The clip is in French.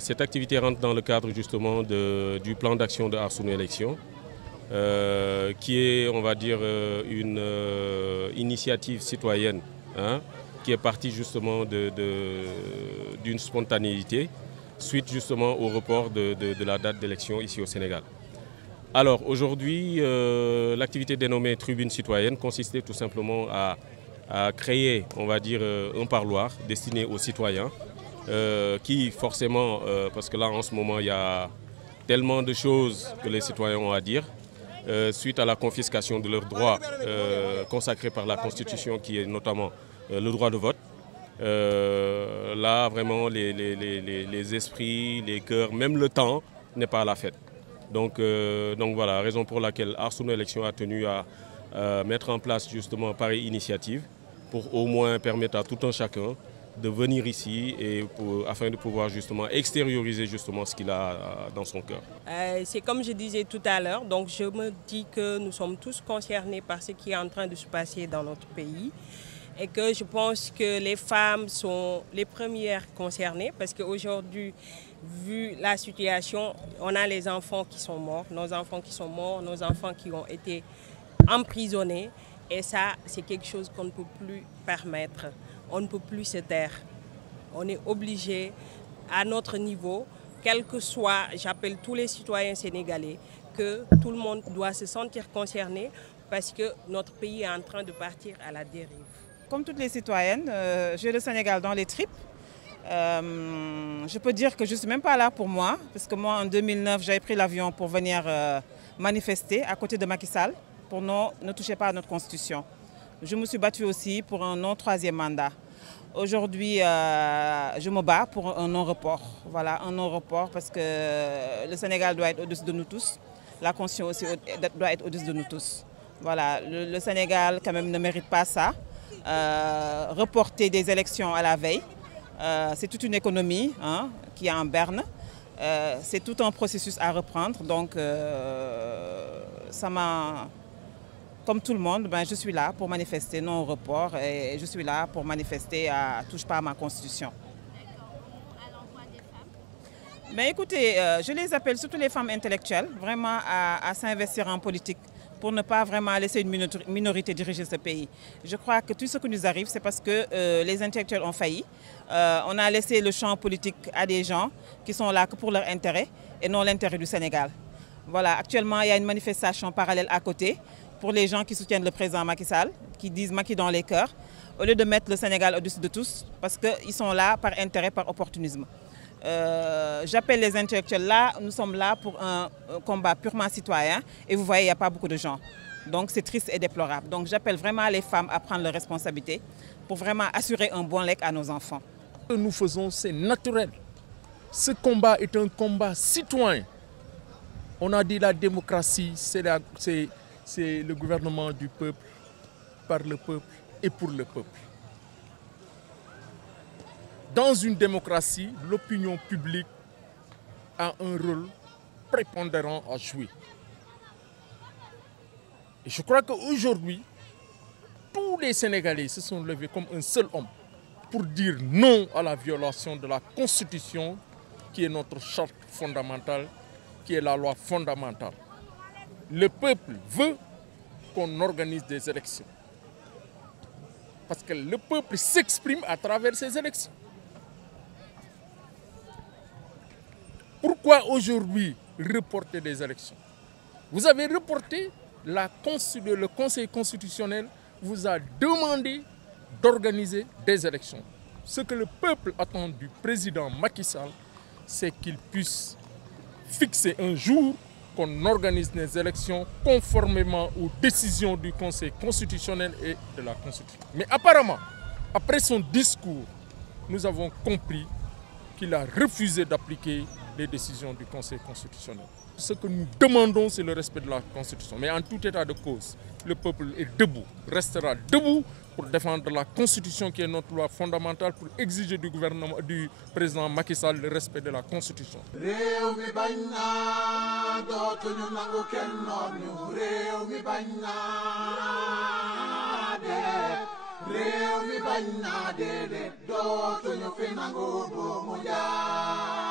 Cette activité rentre dans le cadre justement du plan d'action de Aar Sunu Élection, qui est, on va dire, une initiative citoyenne, hein, qui est partie justement d'une spontanéité suite justement au report de la date d'élection ici au Sénégal. Alors aujourd'hui, l'activité dénommée Tribune citoyenne consistait tout simplement à créer, on va dire, un parloir destiné aux citoyens qui forcément, parce que là en ce moment il y a tellement de choses que les citoyens ont à dire, suite à la confiscation de leurs droits consacrés par la Constitution, qui est notamment le droit de vote. Là vraiment les esprits, les cœurs, même le temps n'est pas à la fête. Donc voilà, raison pour laquelle Aar Sunu Élection a tenu à mettre en place justement pareille initiative pour au moins permettre à tout un chacun de venir ici et afin de pouvoir justement extérioriser justement ce qu'il a dans son cœur. C'est comme je disais tout à l'heure, donc je me dis que nous sommes tous concernés par ce qui est en train de se passer dans notre pays et que je pense que les femmes sont les premières concernées parce qu'aujourd'hui, vu la situation, on a les enfants qui sont morts, nos enfants qui ont été emprisonnés et ça, c'est quelque chose qu'on ne peut plus permettre. On ne peut plus se taire. On est obligé, à notre niveau, quel que soit, j'appelle tous les citoyens sénégalais, que tout le monde doit se sentir concerné parce que notre pays est en train de partir à la dérive. Comme toutes les citoyennes, j'ai le Sénégal dans les tripes. Je peux dire que je ne suis même pas là pour moi, parce que moi en 2009, j'avais pris l'avion pour venir manifester à côté de Macky Sall pour ne toucher pas à notre constitution. Je me suis battue aussi pour un non-troisième mandat. Aujourd'hui, je me bats pour un non-report. Voilà, un non-report parce que le Sénégal doit être au-dessus de nous tous. La Constitution aussi doit être au-dessus de nous tous. Voilà, le Sénégal quand même ne mérite pas ça. Reporter des élections à la veille, c'est toute une économie hein, qui est en berne. C'est tout un processus à reprendre. Donc, ça m'a... Comme tout le monde, je suis là pour manifester non au report et je suis là pour manifester à touche pas à ma constitution. Écoutez, je les appelle surtout les femmes intellectuelles vraiment à s'investir en politique pour ne pas vraiment laisser une minorité diriger ce pays. Je crois que tout ce qui nous arrive, c'est parce que les intellectuels ont failli. On a laissé le champ politique à des gens qui sont là que pour leur intérêt et non l'intérêt du Sénégal. Voilà, actuellement, il y a une manifestation parallèle à côté pour les gens qui soutiennent le président Macky Sall, qui disent Macky dans les cœurs, au lieu de mettre le Sénégal au-dessus de tous, parce qu'ils sont là par intérêt, par opportunisme. J'appelle les intellectuels là, nous sommes là pour un combat purement citoyen, et vous voyez, il n'y a pas beaucoup de gens. Donc c'est triste et déplorable. Donc j'appelle vraiment les femmes à prendre leurs responsabilités pour vraiment assurer un bon lait à nos enfants. Ce que nous faisons, c'est naturel. Ce combat est un combat citoyen. On a dit la démocratie, c'est le gouvernement du peuple, par le peuple et pour le peuple. Dans une démocratie, l'opinion publique a un rôle prépondérant à jouer. Et je crois qu'aujourd'hui, tous les Sénégalais se sont levés comme un seul homme pour dire non à la violation de la Constitution, qui est notre charte fondamentale, qui est la loi fondamentale. Le peuple veut qu'on organise des élections. Parce que le peuple s'exprime à travers ces élections. Pourquoi aujourd'hui reporter des élections? Vous avez reporté, le Conseil constitutionnel vous a demandé d'organiser des élections. Ce que le peuple attend du président Macky Sall, c'est qu'il puisse fixer un jour qu'on organise des élections conformément aux décisions du Conseil constitutionnel et de la Constitution. Mais apparemment, après son discours, nous avons compris qu'il a refusé d'appliquer les décisions du Conseil constitutionnel. Ce que nous demandons, c'est le respect de la Constitution. Mais en tout état de cause, le peuple est debout, restera debout pour défendre la Constitution qui est notre loi fondamentale, pour exiger du gouvernement, du président Macky Sall le respect de la Constitution. Réew mi bañ naa déedéet dootuñu fi nangu bu mu jaar